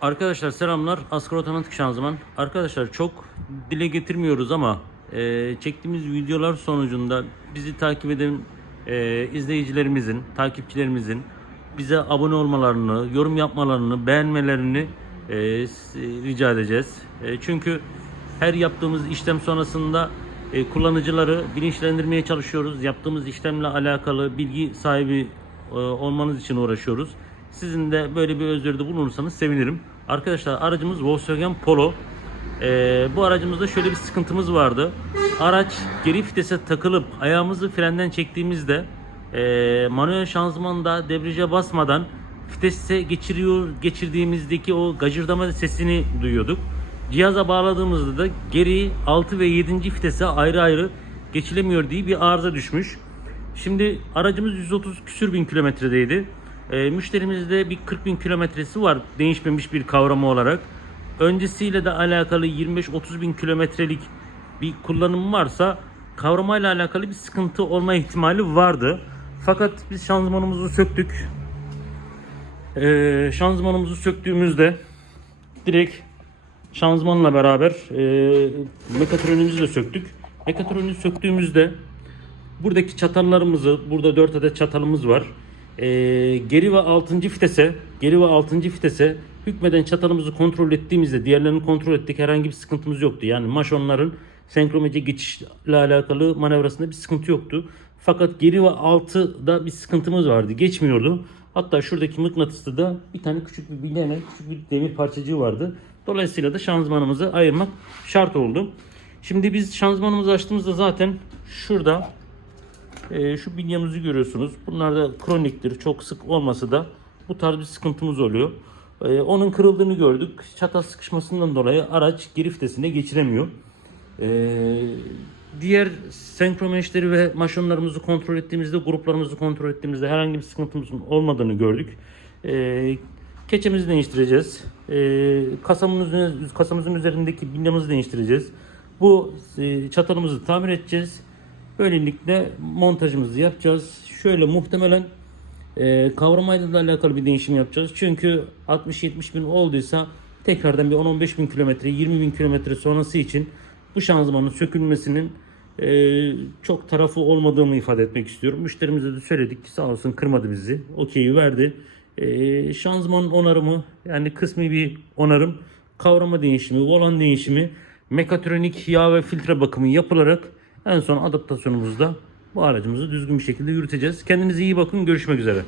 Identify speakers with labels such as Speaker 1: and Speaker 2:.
Speaker 1: Arkadaşlar selamlar. Asgari otomatik şanzıman. Arkadaşlar çok dile getirmiyoruz ama e, çektiğimiz videolar sonucunda bizi takip eden e, izleyicilerimizin, takipçilerimizin bize abone olmalarını, yorum yapmalarını, beğenmelerini e, rica edeceğiz. E, çünkü her yaptığımız işlem sonrasında e, kullanıcıları bilinçlendirmeye çalışıyoruz. Yaptığımız işlemle alakalı bilgi sahibi e, olmanız için uğraşıyoruz. Sizin de böyle bir özveride bulunursanız sevinirim. Arkadaşlar aracımız Volkswagen Polo. E, bu aracımızda şöyle bir sıkıntımız vardı. Araç geri vitese takılıp ayağımızı frenden çektiğimizde e, manuel şanzımanda debriyaja basmadan vitese geçiriyor geçirdiğimizdeki o gacırdama sesini duyuyorduk. Cihaza bağladığımızda da geri 6 ve 7. vitese ayrı ayrı geçilemiyor diye bir arıza düşmüş. Şimdi aracımız 130 küsür bin kilometredeydi. Ee, müşterimizde bir 40 bin kilometresi var değişmemiş bir kavramı olarak. Öncesiyle de alakalı 25-30 bin kilometrelik bir kullanım varsa kavramayla alakalı bir sıkıntı olma ihtimali vardı. Fakat biz şanzımanımızı söktük. Ee, şanzımanımızı söktüğümüzde direkt şanzımanla beraber e, mekatronimizi de söktük. Mekatroniği söktüğümüzde buradaki çatallarımızı, burada 4 adet çatalımız var. E, geri ve 6. vitese, geri ve 6. vitese hükmeden çatalımızı kontrol ettiğimizde, diğerlerini kontrol ettik. Herhangi bir sıkıntımız yoktu. Yani maşonların senkromece geçişle alakalı manevrasında bir sıkıntı yoktu. Fakat geri ve 6'da bir sıkıntımız vardı. Geçmiyordu. Hatta şuradaki mıknatısta da bir tane küçük bir bileğine küçük bir demir parçacığı vardı. Dolayısıyla da şanzımanımızı ayırmak şart oldu. Şimdi biz şanzımanımızı açtığımızda zaten şurada e, şu bilyamızı görüyorsunuz. Bunlar da kroniktir. Çok sık olmasa da bu tarz bir sıkıntımız oluyor. E, onun kırıldığını gördük. Çatal sıkışmasından dolayı araç geri geçiremiyor. E, diğer senkromeşleri ve maşonlarımızı kontrol ettiğimizde, gruplarımızı kontrol ettiğimizde herhangi bir sıkıntımızın olmadığını gördük. E, keçemizi değiştireceğiz. E, üzerine- kasamızın üzerindeki bilyamızı değiştireceğiz. Bu e, çatalımızı tamir edeceğiz. Böylelikle montajımızı yapacağız. Şöyle muhtemelen e, kavramayla da alakalı bir değişim yapacağız. Çünkü 60-70 bin olduysa tekrardan bir 10-15 bin kilometre, 20 bin kilometre sonrası için bu şanzımanın sökülmesinin e, çok tarafı olmadığımı ifade etmek istiyorum. Müşterimize de söyledik ki sağ olsun kırmadı bizi. Okey'i verdi. E, şanzımanın onarımı yani kısmi bir onarım, kavrama değişimi, volan değişimi, mekatronik yağ ve filtre bakımı yapılarak en son adaptasyonumuzda bu aracımızı düzgün bir şekilde yürüteceğiz. Kendinize iyi bakın. Görüşmek üzere.